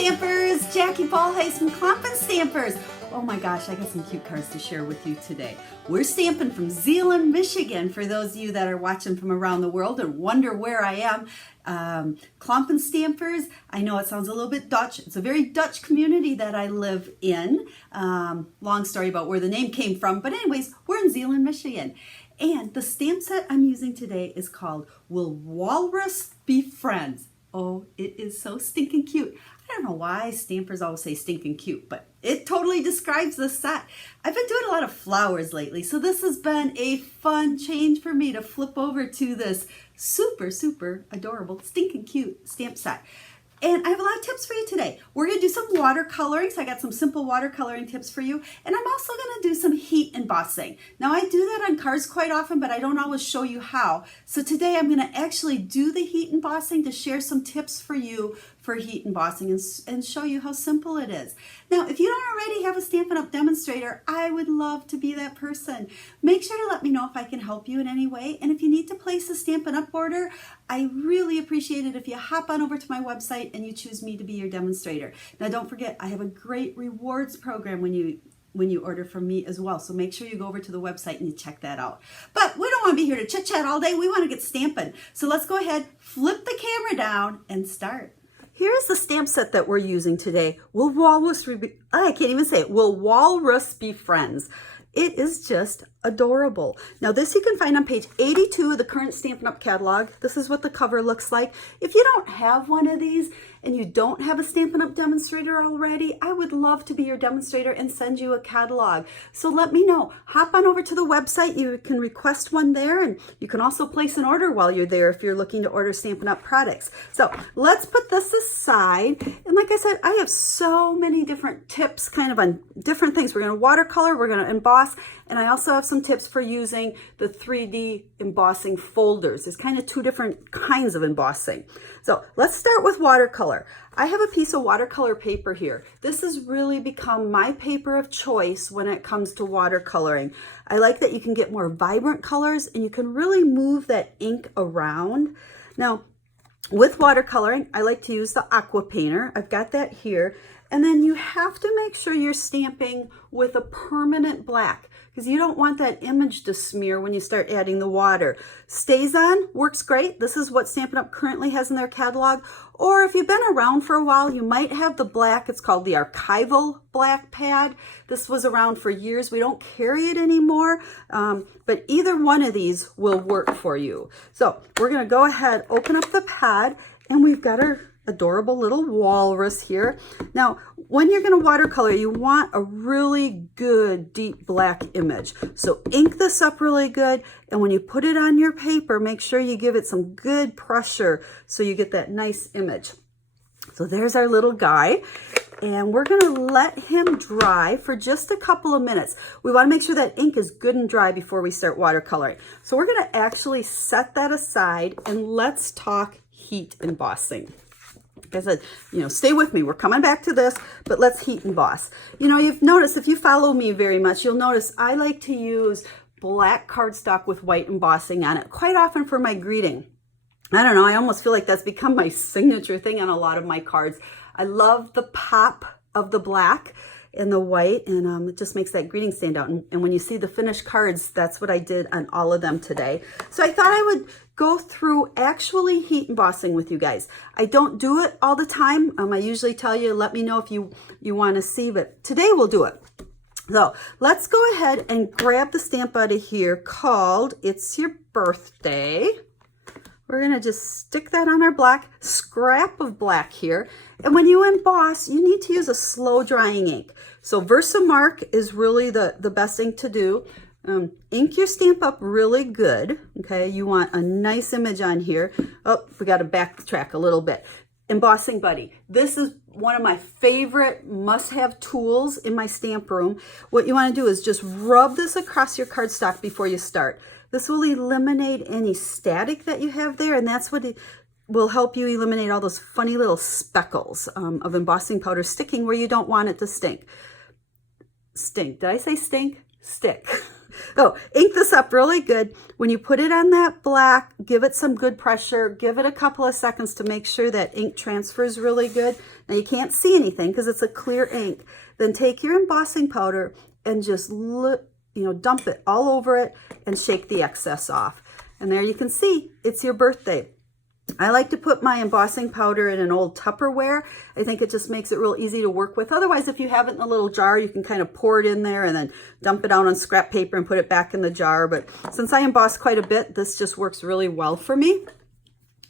Stampers! Jackie Bolhuis from Klompen Stampers. Oh my gosh, I got some cute cards to share with you today. We're stamping from Zeeland, Michigan, for those of you that are watching from around the world and wonder where I am. Klompen Stampers, I know it sounds a little bit Dutch. It's a very Dutch community that I live in. Long story about where the name came from, but anyways, we're in Zeeland, Michigan. And the stamp set I'm using today is called Will Walrus Be Friends? Oh, it is so stinking cute. I don't know why stampers always say stinking cute, but it totally describes the set. I've been doing a lot of flowers lately, so this has been a fun change for me to flip over to this super, super adorable, stinking cute stamp set. And I have a lot of tips for you today. We're going to do some watercoloring, so I got some simple watercoloring tips for you. And I'm also going to do some heat embossing. Now I do that on cards quite often, but I don't always show you how. So today I'm going to actually do the heat embossing to share some tips for you for heat embossing and show you how simple it is. Now, if you don't already have a Stampin' Up! Demonstrator, I would love to be that person. Make sure to let me know if I can help you in any way. And if you need to place a Stampin' Up! Order, I really appreciate it if you hop on over to my website and you choose me to be your demonstrator. Now, don't forget, I have a great rewards program when you order from me as well. So make sure you go over to the website and you check that out. But we don't want to be here to chit chat all day. We want to get stamping. So let's go ahead, flip the camera down and start. Here's the stamp set that we're using today. Will Walrus be, I can't even say it. Will Walrus Be Friends? It is just adorable. Now this you can find on page 82 of the current Stampin' Up! Catalog. This is what the cover looks like. If you don't have one of these and you don't have a Stampin' Up! Demonstrator already, I would love to be your demonstrator and send you a catalog. So let me know. Hop on over to the website. You can request one there, and you can also place an order while you're there if you're looking to order Stampin' Up! Products. So let's put this aside. And like I said, I have so many different tips kind of on different things. We're going to watercolor, we're going to emboss, and I also have some tips for using the 3D embossing folders. There's kind of two different kinds of embossing. So let's start with watercolor. I have a piece of watercolor paper here. This has really become my paper of choice when it comes to watercoloring. I like that you can get more vibrant colors and you can really move that ink around. Now, with watercoloring, I like to use the aqua painter. I've got that here. And then you have to make sure you're stamping with a permanent black because you don't want that image to smear when you start adding the water. Stays on, works great. This is what Stampin' Up! Currently has in their catalog. Or if you've been around for a while, you might have the black. It's called the archival black pad. This was around for years. We don't carry it anymore, but either one of these will work for you. So we're going to go ahead, open up the pad, and we've got our adorable little walrus here. Now, when you're going to watercolor, you want a really good deep black image. So ink this up really good, and when you put it on your paper, make sure you give it some good pressure so you get that nice image. So there's our little guy, and we're going to let him dry for just a couple of minutes. We want to make sure that ink is good and dry before we start watercoloring. So we're going to actually set that aside, and let's talk heat embossing. Like I said, stay with me. We're coming back to this, but let's heat emboss. You've noticed, if you follow me very much, you'll notice I like to use black cardstock with white embossing on it quite often for my greeting. I don't know, I almost feel like that's become my signature thing on a lot of my cards. I love the pop of the black and the white, and it just makes that greeting stand out. And when you see the finished cards, that's what I did on all of them today. So I thought I would go through actually heat embossing with you guys. I don't do it all the time. I usually tell you, let me know if you want to see, but today we'll do it. So let's go ahead and grab the stamp out of here called It's Your Birthday. We're going to just stick that on our black scrap of black here. And when you emboss, you need to use a slow drying ink. So Versamark is really the best ink to do. Ink your stamp up really good. Okay, you want a nice image on here. Oh, we got to backtrack a little bit. Embossing Buddy. This is one of my favorite must-have tools in my stamp room. What you want to do is just rub this across your cardstock before you start. This will eliminate any static that you have there, and that's what it will help you eliminate all those funny little speckles of embossing powder sticking where you don't want it to stink. Stink. Did I say stink? Stick. Oh, ink this up really good. When you put it on that black, give it some good pressure. Give it a couple of seconds to make sure that ink transfers really good. Now you can't see anything because it's a clear ink. Then take your embossing powder and just dump it all over it and shake the excess off. And there you can see it's your birthday. I like to put my embossing powder in an old Tupperware. I think it just makes it real easy to work with. Otherwise, if you have it in a little jar, you can kind of pour it in there and then dump it out on scrap paper and put it back in the jar. But since I emboss quite a bit, this just works really well for me.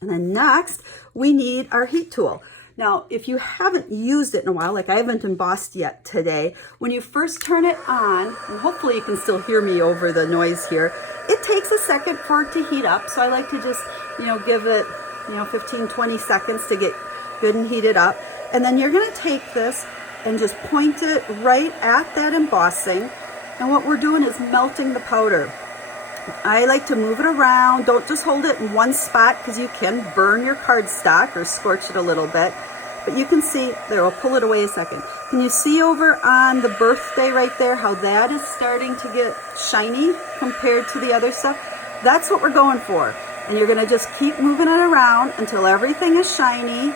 And then next, we need our heat tool. Now, if you haven't used it in a while, like I haven't embossed yet today, when you first turn it on, and hopefully you can still hear me over the noise here, it takes a second for it to heat up. So I like to just, give it 15, 20 seconds to get good and heated up. And then you're gonna take this and just point it right at that embossing. And what we're doing is melting the powder. I like to move it around. Don't just hold it in one spot because you can burn your cardstock or scorch it a little bit. But you can see, there, I'll pull it away a second. Can you see over on the birthday right there how that is starting to get shiny compared to the other stuff? That's what we're going for. And you're gonna just keep moving it around until everything is shiny.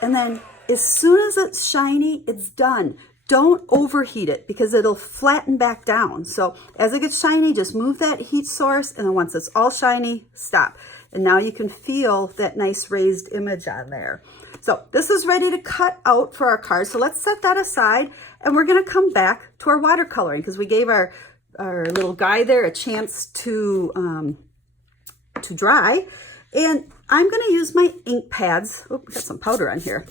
And then as soon as it's shiny, it's done. Don't overheat it because it'll flatten back down. So as it gets shiny, just move that heat source, and then once it's all shiny, stop. And now you can feel that nice raised image on there. So this is ready to cut out for our card. So let's set that aside, and we're gonna come back to our watercoloring because we gave our little guy there a chance to dry. And I'm going to use my ink pads. Oh, got some powder on here.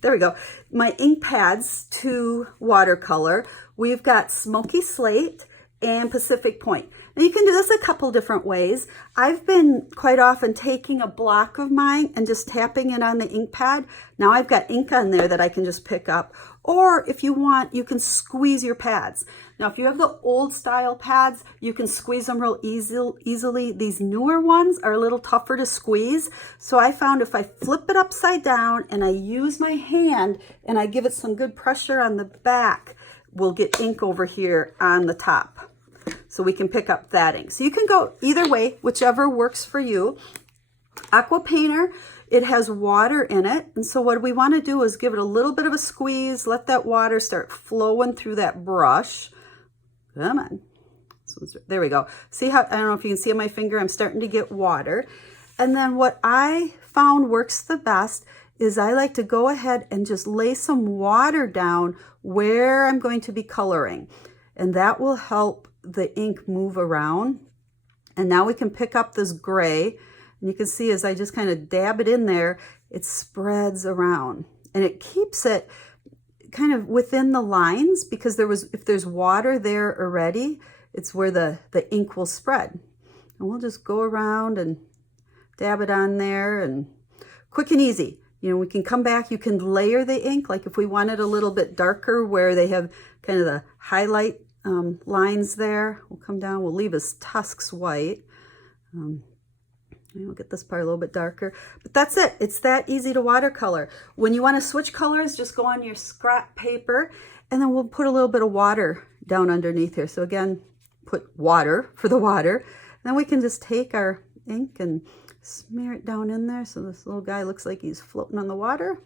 There we go. My ink pads to watercolor. We've got Smoky Slate and Pacific Point. Now you can do this a couple different ways. I've been quite often taking a block of mine and just tapping it on the ink pad. Now I've got ink on there that I can just pick up. Or if you want, you can squeeze your pads. Now, if you have the old style pads, you can squeeze them real easily. These newer ones are a little tougher to squeeze. So I found if I flip it upside down and I use my hand and I give it some good pressure on the back, we'll get ink over here on the top. So we can pick up that ink. So you can go either way, whichever works for you. Aqua Painter, it has water in it. And so what we want to do is give it a little bit of a squeeze, let that water start flowing through that brush. Come on. There we go. See how, I don't know if you can see on my finger, I'm starting to get water. And then what I found works the best is I like to go ahead and just lay some water down where I'm going to be coloring. And that will help the ink move around. And now we can pick up this gray. And you can see as I just kind of dab it in there, it spreads around. And it keeps it kind of within the lines because if there's water there already, it's where the ink will spread. And we'll just go around and dab it on there, and quick and easy. We can come back, you can layer the ink, like if we want it a little bit darker where they have kind of the highlight lines there. We'll come down, we'll leave his tusks white. We'll get this part a little bit darker, but that's it. It's that easy to watercolor. When you want to switch colors, just go on your scrap paper, and then we'll put a little bit of water down underneath here. So again, put water for the water. And then we can just take our ink and smear it down in there so this little guy looks like he's floating on the water.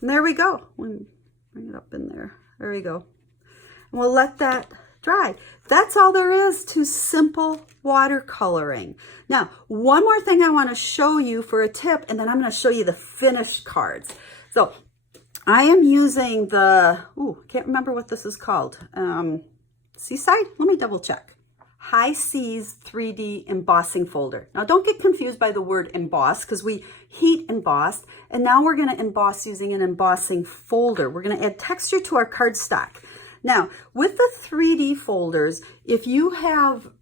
And there we go. We'll bring it up in there. There we go. And we'll let that dry. That's all there is to simple watercoloring. Now, one more thing I want to show you for a tip, and then I'm going to show you the finished cards. So I am using the, can't remember what this is called. Seaside? Let me double check. High Seas 3D embossing folder. Now don't get confused by the word emboss because we heat embossed, and now we're going to emboss using an embossing folder. We're going to add texture to our cardstock. Now, with the 3D folders, if you have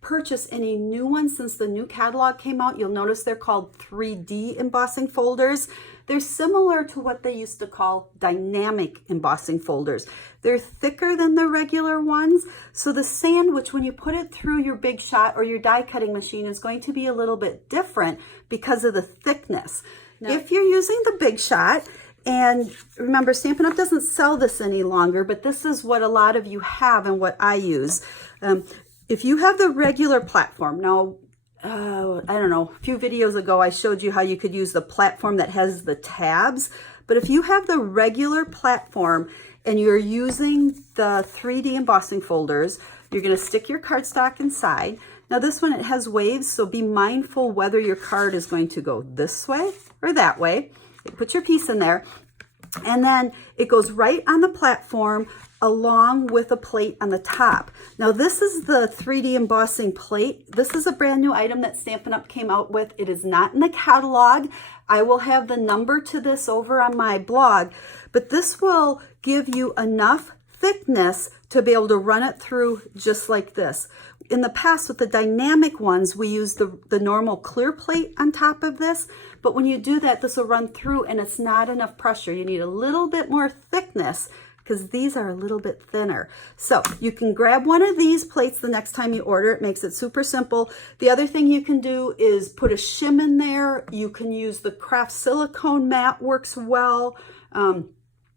purchased any new ones since the new catalog came out, you'll notice they're called 3D embossing folders. They're similar to what they used to call dynamic embossing folders. They're thicker than the regular ones, so the sandwich, when you put it through your Big Shot or your die cutting machine, is going to be a little bit different because of the thickness. Now, if you're using the Big Shot, And remember, Stampin' Up! Doesn't sell this any longer, but this is what a lot of you have and what I use. If you have the regular platform, now, I don't know, a few videos ago I showed you how you could use the platform that has the tabs. But if you have the regular platform and you're using the 3D embossing folders, you're going to stick your cardstock inside. Now this one, it has waves, so be mindful whether your card is going to go this way or that way. Put your piece in there, and then it goes right on the platform along with a plate on the top. Now this is the 3D embossing plate. This is a brand new item that Stampin' Up! Came out with. It is not in the catalog. I will have the number to this over on my blog, but this will give you enough thickness to be able to run it through just like this. In the past with the dynamic ones, we use the normal clear plate on top of this, but when you do that, this will run through and it's not enough pressure. You need a little bit more thickness because these are a little bit thinner. So you can grab one of these plates the next time you order. It makes it super simple. The other thing you can do is put a shim in there. You can use the craft silicone mat, works well.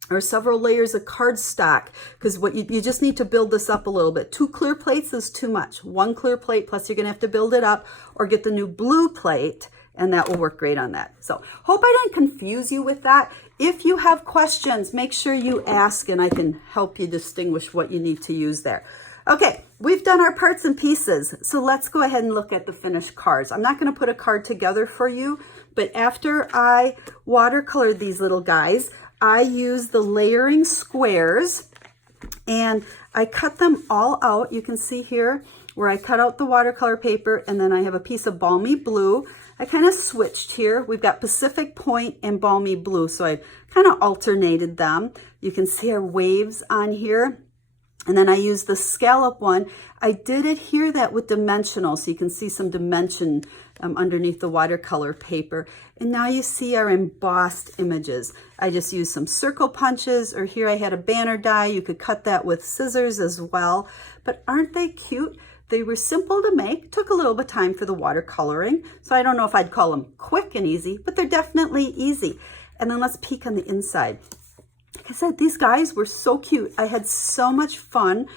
Or several layers of cardstock, because what you just need to build this up a little bit. 2 clear plates is too much. 1 clear plate, plus you're gonna have to build it up or get the new blue plate, and that will work great on that. So hope I didn't confuse you with that. If you have questions, make sure you ask and I can help you distinguish what you need to use there. Okay, we've done our parts and pieces, so let's go ahead and look at the finished cards. I'm not gonna put a card together for you, but after I watercolored these little guys, I use the layering squares and I cut them all out. You can see here where I cut out the watercolor paper, and then I have a piece of balmy blue. I kind of switched here. We've got Pacific Point and balmy blue, so I kind of alternated them. You can see our waves on here. And then I used the scallop one. I did adhere that with dimensional, so you can see some dimension underneath the watercolor paper. And now you see our embossed images. I just used some circle punches, or here I had a banner die. You could cut that with scissors as well. But aren't they cute? They were simple to make, took a little bit of time for the watercoloring. So I don't know if I'd call them quick and easy, but they're definitely easy. And then let's peek on the inside. Like I said, these guys were so cute. I had so much fun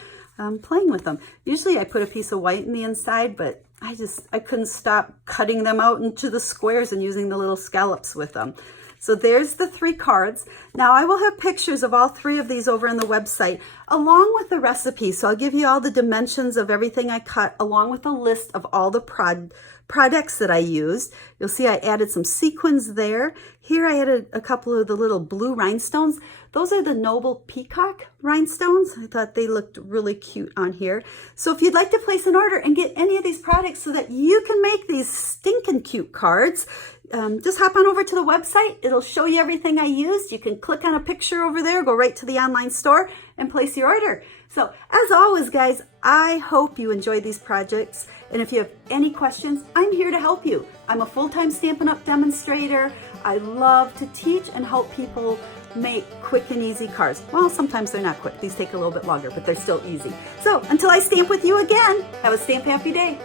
playing with them. Usually I put a piece of white in the inside, but I couldn't stop cutting them out into the squares and using the little scallops with them. So there's the 3 cards. Now I will have pictures of all 3 of these over on the website, along with the recipe. So I'll give you all the dimensions of everything I cut, along with a list of all the products that I used. You'll see I added some sequins there. Here I added a couple of the little blue rhinestones. Those are the Noble Peacock rhinestones. I thought they looked really cute on here. So if you'd like to place an order and get any of these products so that you can make these stinking cute cards, just hop on over to the website. It'll show you everything I used. You can click on a picture over there, go right to the online store and place your order. So as always, guys, I hope you enjoy these projects. And if you have any questions, I'm here to help you. I'm a full-time Stampin' Up! Demonstrator. I love to teach and help people make quick and easy cards. Well, sometimes they're not quick. These take a little bit longer, but they're still easy. So until I stamp with you again, have a stamp happy day.